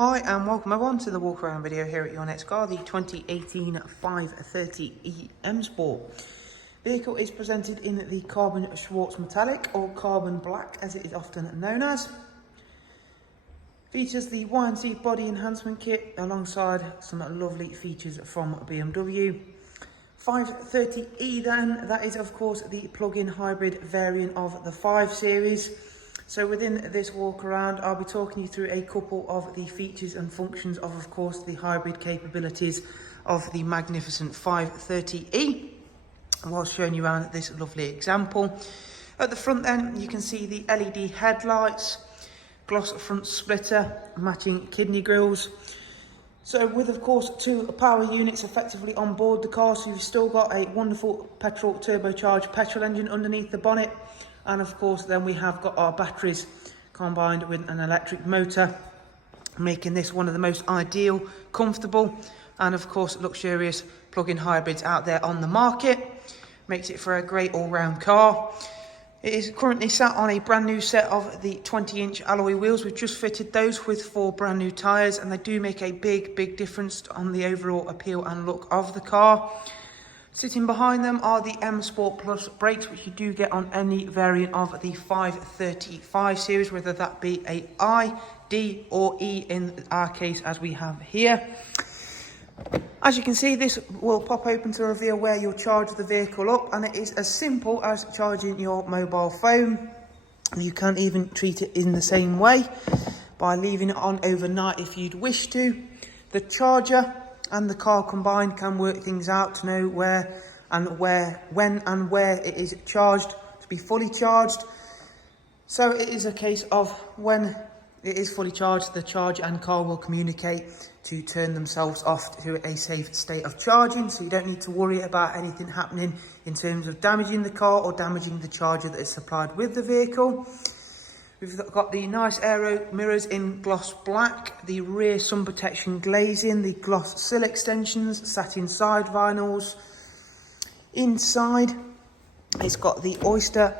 Hi and welcome everyone to the walk around video here at your next car, the 2018 530e M Sport. Vehicle is presented in the carbon Schwarz metallic or carbon black as it is often known as. Features the Y&C body enhancement kit alongside some lovely features from BMW. 530e then, that is of course the plug-in hybrid variant of the 5 Series. So within this walk around, I'll be talking you through a couple of the features and functions of course, the hybrid capabilities of the magnificent 530e, whilst showing you around this lovely example. At the front then, you can see the LED headlights, gloss front splitter, matching kidney grills. So with of course 2 power units effectively on board the car, so you've still got a wonderful petrol turbocharged petrol engine underneath the bonnet. And of course then we have got our batteries combined with an electric motor, making this one of the most ideal, comfortable and of course luxurious plug-in hybrids out there on the market. Makes it for a great all-round car. It is currently sat on a brand new set of the 20-inch alloy wheels. We've just fitted those with 4 brand new tyres, and they do make a big difference on the overall appeal and look of the car. Sitting behind them are the M Sport Plus brakes, which you do get on any variant of the 535 series, whether that be a I, D or E in our case as we have here. As you can see, this will pop open to reveal where you'll charge the vehicle up, and it is as simple as charging your mobile phone. You can even treat it in the same way by leaving it on overnight if you'd wish to. The charger and the car combined can work things out to know when and where it is charged to be fully charged. So it is a case of when it is fully charged, the charger and car will communicate to turn themselves off to a safe state of charging, so you don't need to worry about anything happening in terms of damaging the car or damaging the charger that is supplied with the vehicle. We've got the nice aero mirrors in gloss black, the rear sun protection glazing, the gloss sill extensions, satin side vinyls. Inside, it's got the oyster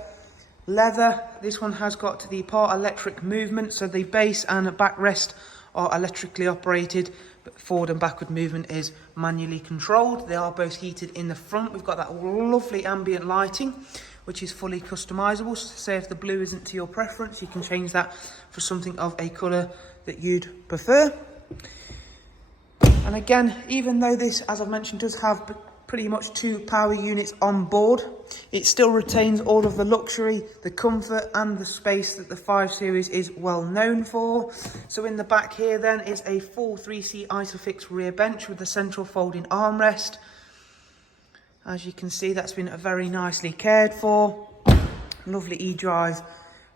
leather. This one has got the part electric movement, so the base and backrest are electrically operated, but forward and backward movement is manually controlled. They are both heated in the front. We've got that lovely ambient lighting, which is fully customizable. So say if the blue isn't to your preference, you can change that for something of a colour that you'd prefer. And again, even though this, as I've mentioned, does have pretty much 2 power units on board, it still retains all of the luxury, the comfort and the space that the 5 Series is well known for. So in the back here then is a full 3-seat Isofix rear bench with a central folding armrest. As you can see, that's been very nicely cared for. Lovely Edrive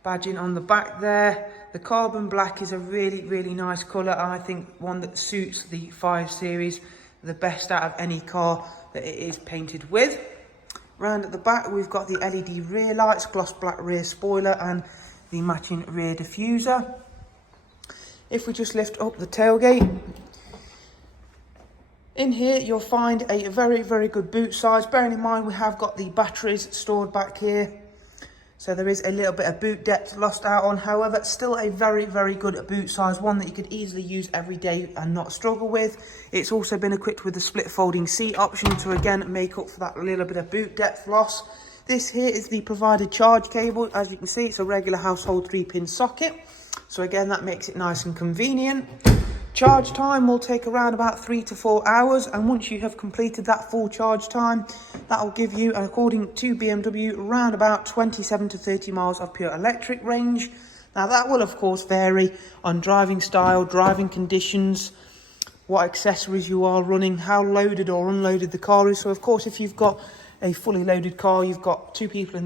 badging on the back there. The carbon black is a really nice colour, and I think one that suits the 5 Series the best out of any car that it is painted with. Round at the back, we've got the LED rear lights, gloss black rear spoiler and the matching rear diffuser. If we just lift up the tailgate, in here you'll find a very good boot size. Bearing in mind we have got the batteries stored back here, so there is a little bit of boot depth lost out on. However, it's still a very good boot size, one that you could easily use every day and not struggle with. It's also been equipped with a split folding seat option to again make up for that little bit of boot depth loss. This here is the provided charge cable. As you can see, it's a regular household 3-pin socket, so again that makes it nice and convenient. Charge time will take around about 3 to 4 hours, and once you have completed that full charge time, that will give you, according to BMW, around about 27 to 30 miles of pure electric range. Now that will of course vary on driving style, driving conditions, what accessories you are running, how loaded or unloaded the car is. So of course if you've got a fully loaded car, you've got 2 people in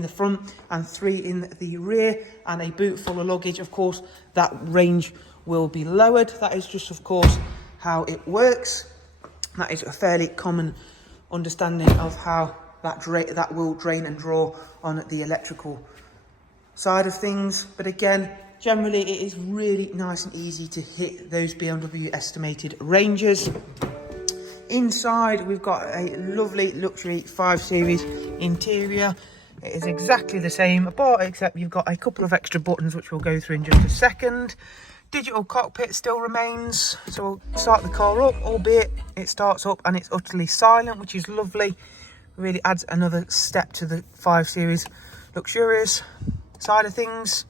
the front and 3 in the rear, and a boot full of luggage, of course that range will be lowered. That is just of course how it works. That is a fairly common understanding of how that will drain and draw on the electrical side of things. But again, generally it is really nice and easy to hit those BMW estimated ranges. Inside we've got a lovely luxury 5 Series interior. It is exactly the same, but except you've got a couple of extra buttons which we'll go through in just a second. Digital cockpit still remains, so we'll start the car up, albeit it starts up and it's utterly silent, which is lovely. Really adds another step to the 5 Series luxurious side of things.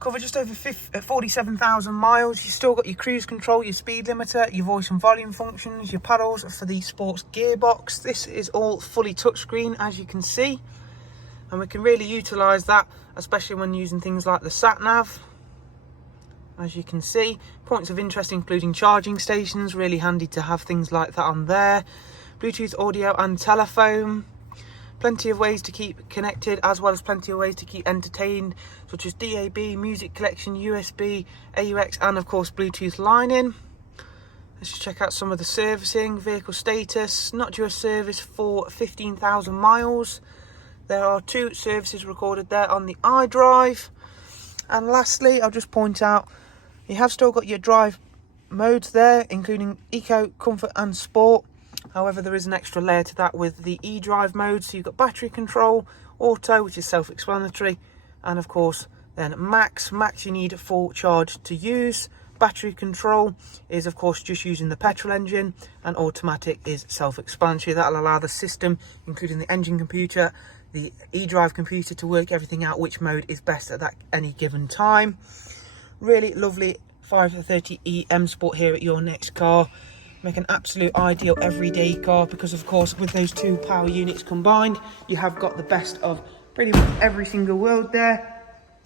Cover just over 47,000 miles. You've still got your cruise control, your speed limiter, your voice and volume functions, your paddles for the sports gearbox. This is all fully touchscreen, as you can see, and we can really utilise that, especially when using things like the sat nav. As you can see, points of interest including charging stations, really handy to have things like that on there. Bluetooth audio and telephone. Plenty of ways to keep connected, as well as plenty of ways to keep entertained, such as DAB, music collection, USB, AUX, and of course Bluetooth line-in. Let's just check out some of the servicing. Vehicle status, not due a service for 15,000 miles. There are 2 services recorded there on the iDrive. And lastly, I'll just point out, you have still got your drive modes there, including Eco, Comfort and Sport. However, there is an extra layer to that with the eDrive mode. So you've got battery control, auto, which is self-explanatory, and of course then max. Max you need a full charge to use. Battery control is of course just using the petrol engine, and automatic is self-explanatory. That'll allow the system, including the engine computer, the eDrive computer, to work everything out which mode is best at any given time. Really lovely 530e M Sport here at your next car. Make an absolute ideal everyday car, because of course with those 2 power units combined, you have got the best of pretty much every single world there.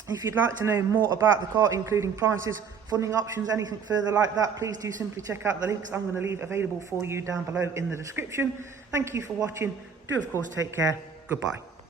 If you'd like to know more about the car, including prices, funding options, anything further like that, please do simply check out the links I'm going to leave available for you down below in the description. Thank you for watching. Do of course take care. Goodbye.